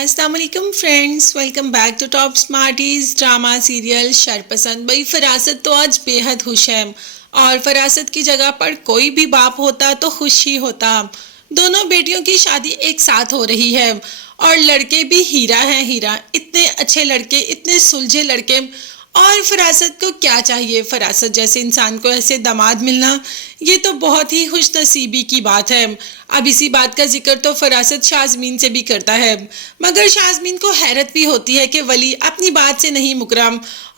अस्सलाम वालेकुम friends, welcome back to top smarties drama serial Sharpasand. भाई फरासत तो आज बेहद खुश है और फरासत की जगह पर कोई भी बाप होता तो खुश ही होता। दोनों बेटियों की शादी एक साथ हो रही है और लड़के भी हीरा हैं हीरा, इतने अच्छे लड़के, इतने सुलझे लड़के। और फरासत को क्या चाहिए, फरासत जैसे इंसान को ऐसे दामाद मिलना ये तो बहुत ही खुश नसीबी की बात है। अब इसी बात का जिक्र तो फरासत शाज़मीन से भी करता है, मगर शाज़मीन को हैरत भी होती है कि वली अपनी बात से नहीं मुकरा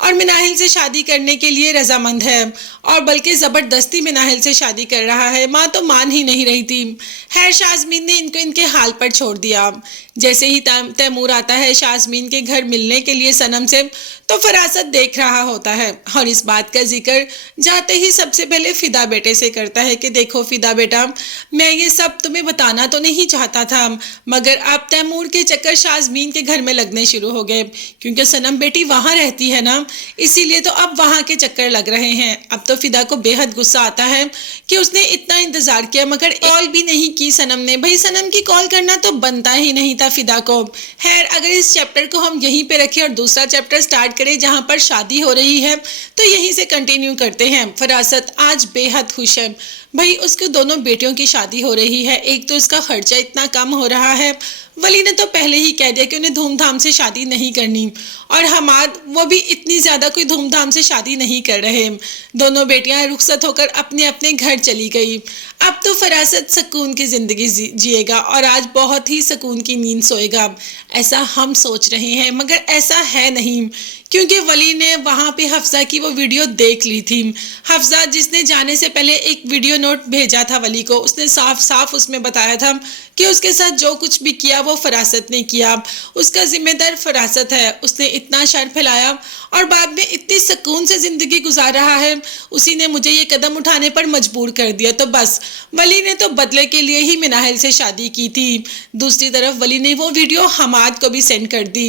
और मिनाहिल से शादी करने के लिए रजामंद है और बल्कि ज़बरदस्ती मिनाहिल से शादी कर रहा है। माँ तो मान ही नहीं रही थी। खैर शाज़मीन ने इनको इनके हाल पर छोड़ दिया। जैसे ही तैमूर आता है शाज़मीन के घर मिलने के लिए सनम से, तो फरासत देख रहा होता है और इस बात का जिक्र जाते ही सबसे पहले फ़िदा बेटे से करता है कि देखो फ़िदा बेटा, मैं ये सब तुम्हें बताना तो नहीं चाहता था, मगर अब तैमूर के चक्कर शाज़मीन के घर में लगने शुरू हो गए क्योंकि सनम बेटी वहाँ रहती है ना, इसीलिए तो अब वहाँ के चक्कर लग रहे हैं। अब तो फ़िदा को बेहद गुस्सा आता है कि उसने इतना इंतज़ार किया मगर कॉल भी नहीं की सनम ने। भाई सनम की कॉल करना तो बनता ही नहीं था फ़िदा को। खैर अगर इस चैप्टर को हम यहीं पे रखें और दूसरा चैप्टर स्टार्ट करें जहाँ पर शादी हो रही है, तो यहीं से कंटिन्यू करते हैं। फरासत आज बेहद खुश है। भाई उसके दोनों बेटियों की शादी हो रही है, एक तो इसका खर्चा इतना कम हो रहा है, वली ने तो पहले ही कह दिया कि उन्हें धूमधाम से शादी नहीं करनी, और हमाद वो भी इतनी ज़्यादा कोई धूमधाम से शादी नहीं कर रहे। दोनों बेटियां रुखसत होकर अपने अपने घर चली गई। अब तो फरासत सुकून की ज़िंदगी जिएगा और आज बहुत ही सुकून की नींद सोएगा, ऐसा हम सोच रहे हैं मगर ऐसा है नहीं, क्योंकि वली ने वहाँ पे हफ्सा की वो वीडियो देख ली थी। हफ्सा जिसने जाने से पहले एक वीडियो नोट भेजा था वली को, उसने साफ साफ उसमें बताया था कि उसके साथ जो कुछ भी किया वो फरासत ने किया, उसका जिम्मेदार फरासत है। उसने इतना शर फैलाया और बाद में इतनी सुकून से ज़िंदगी गुजार रहा है, उसी ने मुझे ये कदम उठाने पर मजबूर कर दिया। तो बस वली ने तो बदले के लिए ही मिनाहिल से शादी की थी। दूसरी तरफ वली ने वो वीडियो हमाद को भी सेंड कर दी।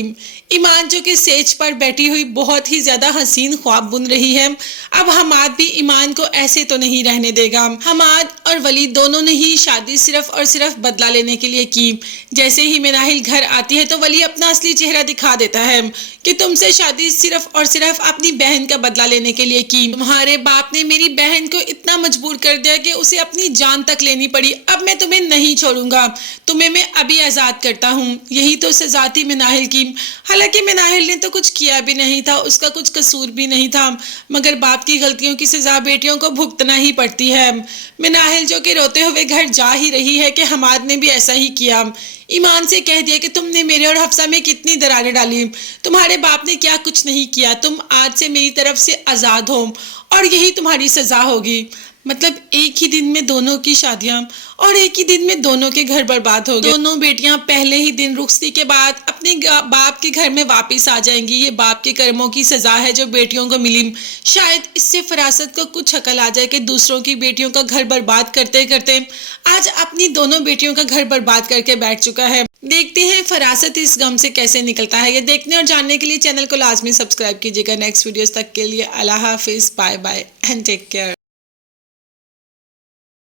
ईमान जो कि सेज पर बैठी हुई बहुत ही ज़्यादा हसीन ख्वाब बुन रही है। अब हमाद भी ईमान को ऐसे तो नहीं रहने देगा। हमाद और वली दोनों ने ही शादी सिर्फ और सिर्फ बदला लेने के लिए की। जैसे ही मिनाहिल घर आती है तो वली अपना असली चेहरा दिखा देता है कि तुमसे शादी सिर्फ और सिर्फ अपनी बहन का बदला लेने के लिए की। तुम्हारे बाप ने मेरी बहन को इतना मजबूर कर दिया कि उसे अपनी जान तक लेनी पड़ी। अब मैं तुम्हें नहीं छोड़ूंगा, तुम्हें मैं अभी आज़ाद करता हूँ। यही तो सजा थी मिनाहिल की। हालांकि मिनाहिल ने तो कुछ किया भी नहीं था, उसका कुछ कसूर भी नहीं था, मगर बाप की गलतियों की सजा बेटियों को भुगतना ही पड़ती है। मिनाहिल जो कि रोते हुए घर जा ही रही है कि हमाद ने भी ऐसा ही किया। ईमान से कह दिया कि तुमने मेरे और हफ्सा में कितनी दरारें डाली, तुम्हारे बाप ने क्या कुछ नहीं किया, तुम आज से मेरी तरफ से आज़ाद हो और यही तुम्हारी सज़ा होगी। मतलब एक ही दिन में दोनों की शादियां और एक ही दिन में दोनों के घर बर्बाद हो गए। दोनों बेटियां पहले ही दिन रुखसती के बाद अपने बाप के घर में वापस आ जाएंगी। ये बाप के कर्मों की सजा है जो बेटियों को मिली। शायद इससे फरासत को कुछ अकल आ जाए कि दूसरों की बेटियों का घर बर्बाद करते करते आज अपनी दोनों बेटियों का घर बर्बाद करके बैठ चुका है। देखते हैं फरासत इस गम से कैसे निकलता है। ये देखने और जानने के लिए चैनल को लाजमी सब्सक्राइब कीजिएगा। नेक्स्ट वीडियोस तक के लिए अल्लाह हाफिज़, bye bye and take care.